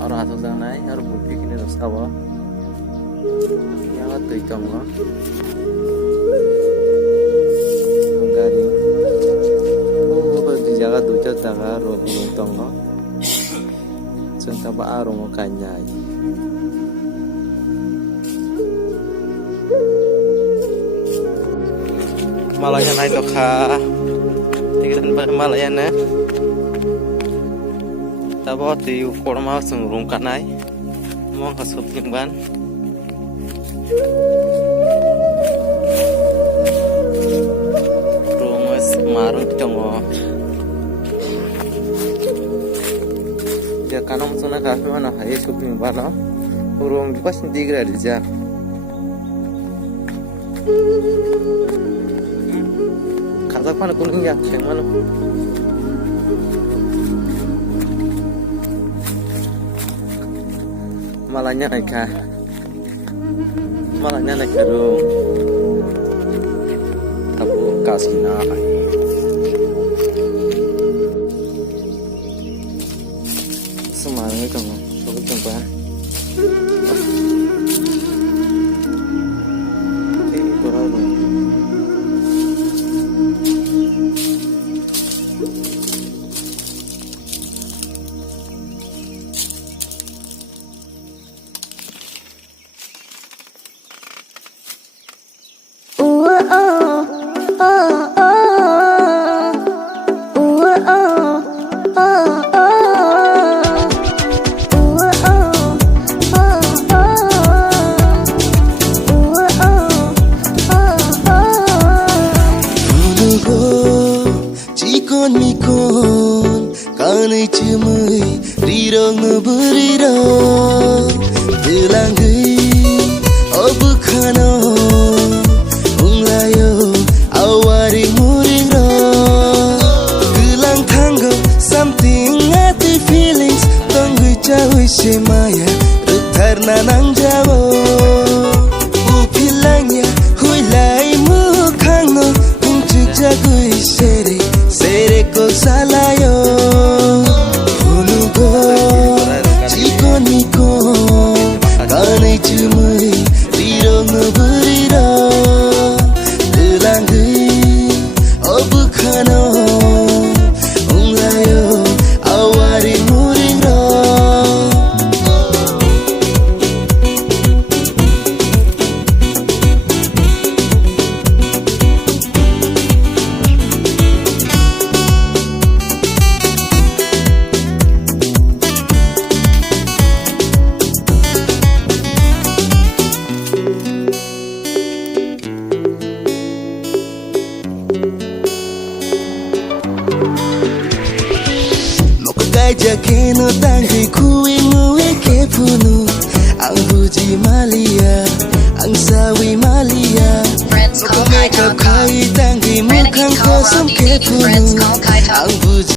orang atau jangan harus bukti kini harus apa yang ada itu mah garing di jaga duca jaga rong tong no sentapa arong kanyai malaya naik toka tikitan malaya na tabo ti korma sungrung kanai mo kasop jingban romas marung tongo dia kanam sona kafe mana hai shopping bana urung pas digra dija kanjak mana kuning ya mana malahnya naik room aku kasih nak semuanya kamu sobat tempat berapa Nikon kanai cemai rirong berirong delanggai obkhano unglayo awari muringo gelang tanggo something at the feelings tonggu cawi semaya rutarna nang jawo upilangnya hulai mukhango ungcuk jagui sere ko salayo hunugo chikon nikon kanai chumai rirong buriro delanggai obkhano unglayo awari muringo jakeno tangkai kuwi muwe kepunu ang buji malia ang sawi malia Friends call makeup kai tangkai mukhang kosong kepunu ang buji